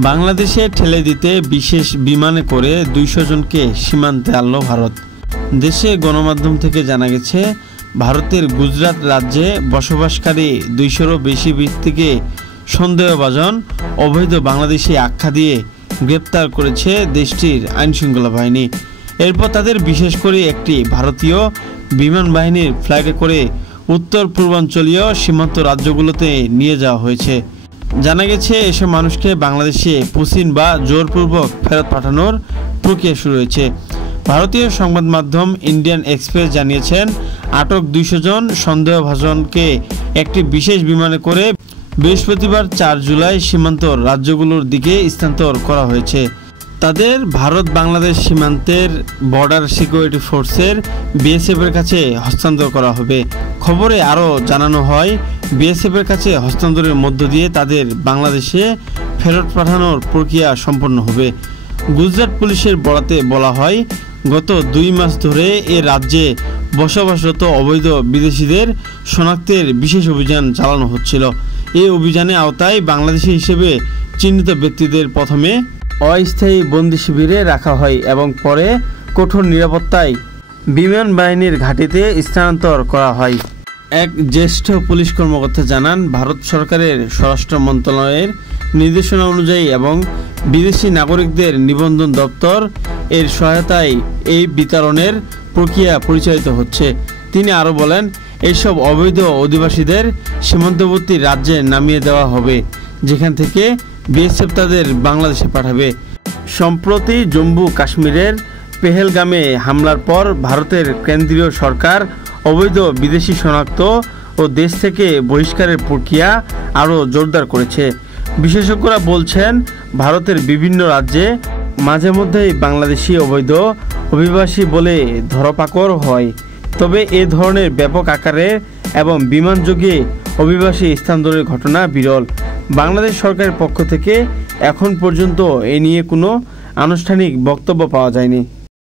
বাংলাদেশে ঠেলে দিতে বিশেষ বিমানে করে 200 জনকে সীমান্তে আনল ভারত। দেশে গণমাধ্যম থেকে জানা গেছে, ভারতের গুজরাট রাজ্যে বসবাসকারী 200-এরও বেশি ব্যক্তিকে সন্দেহভাজন অবৈধ বাংলাদেশি আখ্যা দিয়ে গ্রেপ্তার করেছে দেশটির আইনশৃঙ্খলা বাহিনী। এরপর তাদের বিশেষ করে একটি ভারতীয় বিমান বাহিনীর ফ্লাইটে করে উত্তর পূর্বাঞ্চলীয় সীমান্ত রাজ্যগুলোতে নিয়ে যাওয়া হয়েছে। জানা গেছে, এসব মানুষকে বাংলাদেশে পুশিন বা জোরপূর্বক ফেরত পাঠানোর প্রক্রিয়া শুরু হয়েছে। ভারতীয় সংবাদ মাধ্যম ইন্ডিয়ান এক্সপ্রেস জানিয়েছেন, আটক 200 জন সন্দেহভাজনকে একটি বিশেষ বিমানে করে বৃহস্পতিবার 4 জুলাই সীমান্ত রাজ্যগুলোর দিকে স্থানান্তর করা হয়েছে। তাদের ভারত বাংলাদেশ সীমান্তের বর্ডার সিকিউরিটি ফোর্সের বিএসএফের কাছে হস্তান্তর করা হবে। খবরে আরও জানানো হয়, বিএসএফের কাছে হস্তান্তরের মধ্য দিয়ে তাদের বাংলাদেশে ফেরত পাঠানোর প্রক্রিয়া সম্পন্ন হবে। গুজরাট পুলিশের বরাতে বলা হয়, গত 2 মাস ধরে এ রাজ্যে বসবাসরত অবৈধ বিদেশিদের শনাক্তের বিশেষ অভিযান চালানো হচ্ছিল। এই অভিযানের আওতায় বাংলাদেশি হিসেবে চিহ্নিত ব্যক্তিদের প্রথমে অস্থায়ী বন্দি শিবিরে রাখা হয় এবং পরে কঠোর নিরাপত্তায় বিমান বাহিনীর ঘাঁটিতে স্থানান্তর করা হয়। এক জ্যেষ্ঠ পুলিশ কর্মকর্তা জানান, ভারত সরকারের স্বরাষ্ট্র মন্ত্রণালয়ের নির্দেশনা অনুযায়ী এবং বিদেশি নাগরিকদের নিবন্ধন দপ্তর এর সহায়তায় এই বিতরণের প্রক্রিয়া পরিচালিত হচ্ছে। তিনি আরও বলেন, এইসব অবৈধ অধিবাসীদের সীমান্তবর্তী রাজ্যে নামিয়ে দেওয়া হবে, যেখান থেকে বিএসএফ তাদের বাংলাদেশে পাঠাবে। সম্প্রতি জম্মু কাশ্মীরের পেহেলগামে হামলার পর ভারতের কেন্দ্রীয় সরকার অবৈধ বিদেশি শনাক্ত ও দেশ থেকে বহিষ্কারের প্রক্রিয়া আরও জোরদার করেছে। বিশেষজ্ঞরা বলছেন, ভারতের বিভিন্ন রাজ্যে মাঝে মধ্যেই বাংলাদেশি অবৈধ অভিবাসী বলে ধরপাকড় হয়। তবে এ ধরনের ব্যাপক আকারের এবং বিমানযোগে অভিবাসী স্থানান্তরের ঘটনা বিরল। বাংলাদেশ সরকারের পক্ষ থেকে এখন পর্যন্ত এ নিয়ে কোনো আনুষ্ঠানিক বক্তব্য পাওয়া যায়নি।